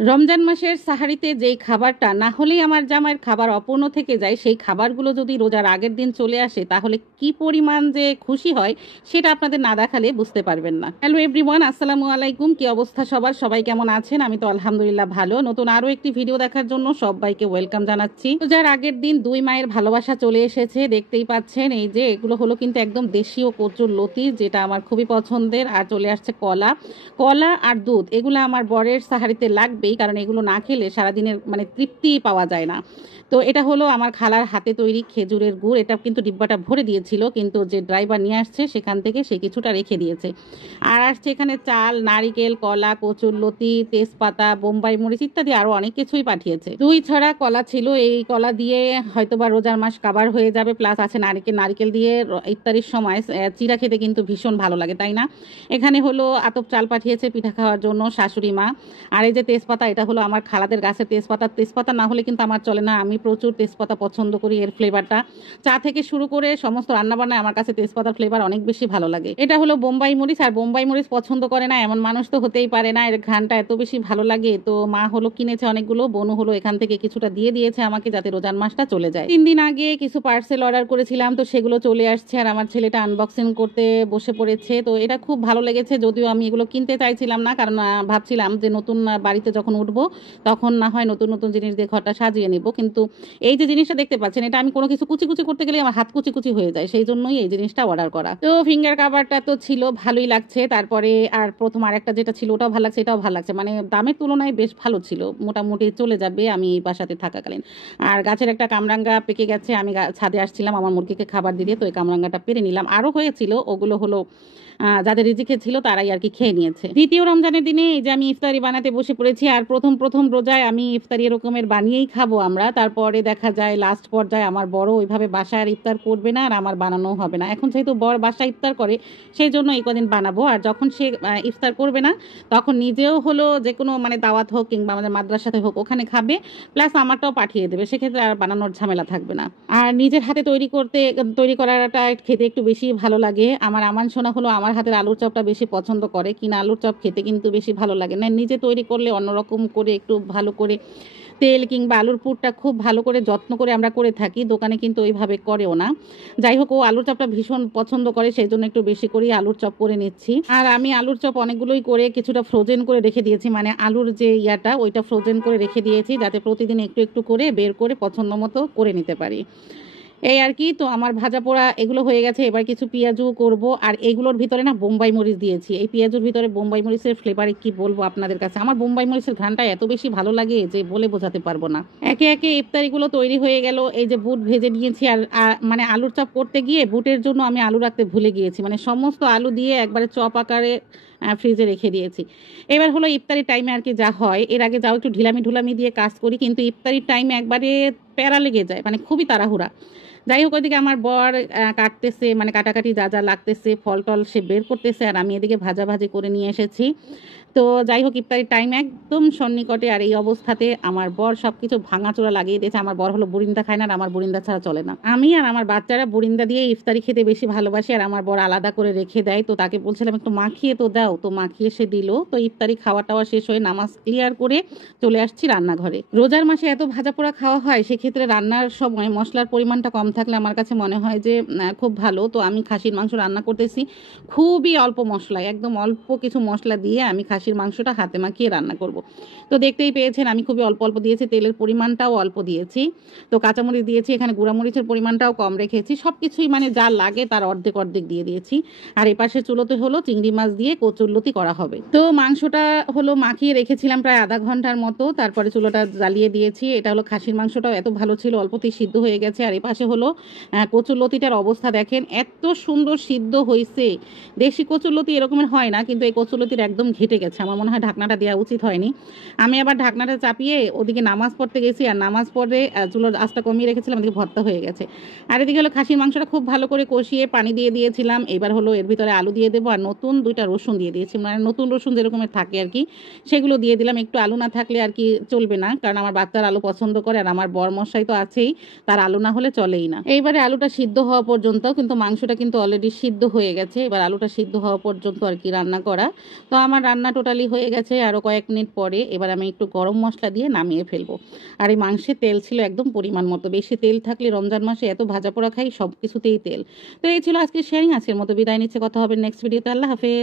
রমজান মাসের সাহারিতে যেই খাবারটা না হলেই আমার জামাইয়ের খাবার অপূর্ণ থেকে যায়, সেই খাবারগুলো যদি রোজার আগের দিন চলে আসে তাহলে কি পরিমাণ যে খুশি হয় সেটা আপনাদের না দেখালে বুঝতে পারবেন না। হ্যালো এভরিওয়ান, আসসালামু আলাইকুম। কি অবস্থা সবার? সবাই কেমন আছেন? আমি তো আলহামদুলিল্লাহ ভালো। নতুন আরও একটি ভিডিও দেখার জন্য সবাইকে ওয়েলকাম জানাচ্ছি। রোজার আগের দিন দুই মায়ের ভালোবাসা চলে এসেছে, দেখতেই পাচ্ছেন। এই যে এগুলো হলো কিন্তু একদম দেশীয় কচুর লতি, যেটা আমার খুবই পছন্দের। আর চলে আসছে কলা, কলা আর দুধ। এগুলো আমার বরের সাহারিতে লাগবেই, কারণ এগুলো না খেলে সারাদিনের মানে তৃপ্তি পাওয়া যায় না। তো এটা হলো আমার খালার হাতে তৈরি খেজুরের গুড়। এটা কিন্তু ডিব্বাটা ভরে দিয়েছিল, কিন্তু যে ড্রাইভার নিয়ে আসছে সেখান থেকে সে কিছুটা রেখে দিয়েছে। আর আসছে এখানে চাল, নারিকেল, কলা, কচুরলতি, তেজপাতা, বোম্বাই মরিচ ইত্যাদি আরও অনেক কিছুই পাঠিয়েছে। দুই ছড়া কলা ছিল, এই কলা দিয়ে হয়তোবা রোজার মাস কাবার হয়ে যাবে। প্লাস আছে নারিকেল, নারিকেল দিয়ে ইফতারির সময় চিরা খেতে কিন্তু ভীষণ ভালো লাগে, তাই না? এখানে হলো আতপ চাল পাঠিয়েছে পিঠা খাওয়ার জন্য শাশুড়ি মা। আর এই যে তেজপাতা, এটা হলো আমার খালাদের গাছের তেজপাতা। তেজপাতা না হলে কিন্তু আমার চলে না, আমি প্রচুর তেজপাতা পছন্দ করি। এর ফ্লেভারটা চা থেকে শুরু করে সমস্ত রান্নাবান্নায় আমার কাছে তেজপাতার ফ্লেভার অনেক বেশি ভালো লাগে। এটা হলো বোম্বাই মরিচ, আর বোম্বাই মরিচ পছন্দ করে না এমন মানুষ তো হতেই পারে না। এর ঘ্রাণটা এত বেশি ভালো লাগে। তো মা হলো কিনেছে অনেকগুলো, বনু হলো এখান থেকে কিছুটা দিয়ে দিয়েছে আমাকে, যাতে রোজার মাসটা চলে যায়। 3 দিন আগে কিছু পার্সেল অর্ডার করেছিলাম, তো সেগুলো চলে আসছে। আর আমার ছেলেটা আনবক্সিং করতে বসে পড়েছে। তো এটা খুব ভালো লেগেছে, যদিও আমি এগুলো কিনতে চাইছিলাম না, কারণ ভাবছিলাম যে নতুন বাড়িতে যখন উঠবো তখন না হয় নতুন নতুন জিনিস দিয়ে ঘরটা সাজিয়ে নিব। কিন্তু এই যে জিনিসটা দেখতে পাচ্ছেন, এটা আমি কোনো কিছু কুচি কুচি করতে গেলে আমার হাত কুচি কুচি হয়ে যায়, সেই জন্যই এই জিনিসটা অর্ডার করা। তো ফিঙ্গার কাভারটা তো ছিল, ভালোই লাগছে। তারপরে আর প্রথম আরেকটা যেটা ছিল ওটাও ভালো লাগছে, এটাও ভালো লাগছে। মানে দামের তুলনায় বেশ ভালো ছিল, মোটামুটি চলে যাবে আমি এই বাসাতে থাকাকালীন। আর গাছের একটা কামরাঙ্গা পেকে গেছে, আমি ছাদে আসছিলাম আমার মুরগিকে খাবার দিয়ে, তো ওই কামরাঙ্গাটা পেরে নিলাম। আরও হয়েছিল, ওগুলো হলো যাদের রিজিকে ছিল তারাই আর কি খেয়ে নিয়েছে। দ্বিতীয় রমজানের দিনে এই যে আমি ইফতারি বানাতে বসে পড়েছি। আর প্রথম প্রথম রোজায় আমি ইফতারি এরকমের বানিয়েই খাবো আমরা, তারপরে দেখা যায় লাস্ট পর্যায়ে আমার বড় ওইভাবে বাসায় আর ইফতার করবে না, আর আমার বানানো হবে না। এখন যেহেতু বড় বাসায় ইফতার করে, সেই জন্য এই কদিন বানাবো। আর যখন সে ইফতার করবে না তখন নিজেও হলো যে কোনো মানে দাওয়াত হোক কিংবা আমাদের মাদ্রাসাতে হোক ওখানে খাবে, প্লাস আমারটাও পাঠিয়ে দেবে। সেক্ষেত্রে আর বানানোর ঝামেলা থাকবে না। আর নিজের হাতে তৈরি করাটা খেতে একটু বেশি ভালো লাগে। আমার আমান সোনা হলো আমার হাতের আলুর চপটা বেশি পছন্দ করে, কিনা আলুর চপ খেতে কিন্তু বেশি ভালো লাগে না। নিজে তৈরি করলে অন্যরকম করে একটু ভালো করে তেল কিংবা আলুর পুরটা খুব ভালো করে যত্ন করে আমরা করে থাকি, দোকানে কিন্তু ওইভাবে করেও না। যাই হোক, ও আলুর চপটা ভীষণ পছন্দ করে, সেই জন্য একটু বেশি করেই আলুর চপ করে নিচ্ছি। আর আমি আলুর চপ অনেকগুলোই করে কিছুটা ফ্রোজেন করে রেখে দিয়েছি, মানে আলুর যে ইয়াটা ওইটা ফ্রোজেন করে রেখে দিয়েছি, যাতে প্রতিদিন একটু একটু করে বের করে পছন্দ মতো করে নিতে পারি। এই আর কি। তো আমার ভাজা পোড়া এগুলো হয়ে গেছে, এবার কিছু পেঁয়াজও করব। আর এগুলোর ভিতরে না বোম্বাই মরিচ দিয়েছি। এই পেঁয়াজের ভিতরে বোম্বাই মরিচের ফ্লেভারে কি বলবো আপনাদের কাছে, আমার বোম্বাই মরিচের ঘ্রাণটা এত বেশি ভালো লাগে যে বলে বোঝাতে পারবো না। একে একে ইফতারিগুলো তৈরি হয়ে গেল। এই যে বুট ভেজে নিয়েছি, আর মানে আলুর চপ করতে গিয়ে বুটের জন্য আমি আলু রাখতে ভুলে গিয়েছি, মানে সমস্ত আলু দিয়ে একবারে চপ আকারে ফ্রিজে রেখে দিয়েছি। এবার হলো ইফতারির টাইমে আর কি যা হয়, এর আগে যাও একটু ঢিলামি দিয়ে কাজ করি, কিন্তু ইফতারির টাইমে একবারে প্যারা লেগে যায়, মানে খুবই তাড়াহুড়া। যাই হোক, ওইদিকে আমার বর কাটতেছে, মানে কাটাকাটি যা যা লাগতেছে ফল টল সে বের করতেছে, আর আমি এদিকে ভাজাভাজি করে নিয়ে এসেছি। তো যাই হোক, ইফতারির টাইম একদম সন্নিকটে, আর এই অবস্থাতে আমার বর সব কিছু ভাঙাচোরা লাগিয়ে দিয়েছে। আমার বর হলো বুরিন্দা খায় না, আর আমার বুরিন্দা ছাড়া চলে না। আমি আর আমার বাচ্চারা বুরিন্দা দিয়ে ইফতারি খেতে বেশি ভালোবাসি, আর আমার বর আলাদা করে রেখে দেয়। তো তাকে বলছিলাম একটু মাখিয়ে তো দাও, তো মাখিয়ে সে দিল। তো ইফতারি খাওয়া টাওয়া শেষ হয়ে নামাজ ক্লিয়ার করে চলে আসছি রান্নাঘরে। রোজার মাসে এত ভাজা পোড়া খাওয়া হয়, সেক্ষেত্রে রান্নার সময় মশলার পরিমাণটা কম থাকলে আমার কাছে মনে হয় যে খুব ভালো। তো আমি খাসির মাংস রান্না করতেছি খুবই অল্প মশলায়, একদম অল্প কিছু মশলা দিয়ে আমি খাসির মাংসটা হাতে মাখিয়ে রান্না করব। তো দেখতেই পেয়েছেন আমি খুবই অল্প অল্প দিয়েছি, তেলের পরিমাণটাও অল্প দিয়েছি। তো কাঁচামরিচ দিয়েছি, এখানে গুঁড়ামরিচের পরিমাণটাও কম রেখেছি। সব কিছুই মানে যা লাগে তার অর্ধেক অর্ধেক দিয়ে দিয়েছি। আর এই পাশে চুলোতে হলো চিংড়ি মাছ দিয়ে কচুরলতি করা হবে। তো মাংসটা হলো মাখিয়ে রেখেছিলাম প্রায় আধা ঘন্টার মতো, তারপরে চুলোটা জ্বালিয়ে দিয়েছি। এটা হলো খাসির মাংসটাও এত ভালো ছিল, অল্পতেই সিদ্ধ হয়ে গেছে। আর এই পাশে হলো কচুরলতিটার অবস্থা দেখেন, এত সুন্দর সিদ্ধ হয়েছে। দেশি কচুরলতি এরকমের হয় না, কিন্তু এই কচুরলতির একদম ঘেটে গেছে। আমার মনে হয় ঢাকনাটা দেওয়া উচিত হয়নি। আমি আবার ঢাকনাটা চাপিয়ে ওদিকে নামাজ পড়তে গেছি, আর নামাজ পড়ে চুলোর আঁচটা কমিয়ে রেখেছিলাম, ওদিকে ভর্তা হয়ে গেছে। আর এদিকে হলো খাসির মাংসটা খুব ভালো করে কষিয়ে পানি দিয়ে দিয়েছিলাম। এবার হলো এর ভিতরে আলু দিয়ে দেবো, আর নতুন 2টা রসুন দিয়ে দিয়েছি, মানে নতুন রসুন যেরকমের থাকে আর কি সেগুলো দিয়ে দিলাম। একটু আলু না থাকলে আর কি চলবে না, কারণ আমার বাচ্চার আলু পছন্দ করে, আর আমার বর মশাই তো আছেই, তার আলু না হলে চলেই না। এইবারে আলুটা সিদ্ধ হওয়া পর্যন্ত, কিন্তু মাংসটা কিন্তু অলরেডি সিদ্ধ হয়ে গেছে, এবার আলুটা সিদ্ধ হওয়া পর্যন্ত আর কি রান্না করা। তো আমার রান্না টোটালি হয়ে গেছে, আরও কয়েক মিনিট পরে এবার আমি একটু গরম মশলা দিয়ে নামিয়ে ফেলবো। আর এই মাংসে তেল ছিল একদম পরিমাণ মতো, বেশি তেল থাকলে রমজান মাসে এত ভাজা পোড়া খাই সব কিছুতেই তেল। তো এই ছিল আজকে শেয়ারিং, আজকের মতো বিদায় নিচ্ছে, কথা হবে নেক্সট ভিডিওতে। আল্লাহ হাফেজ।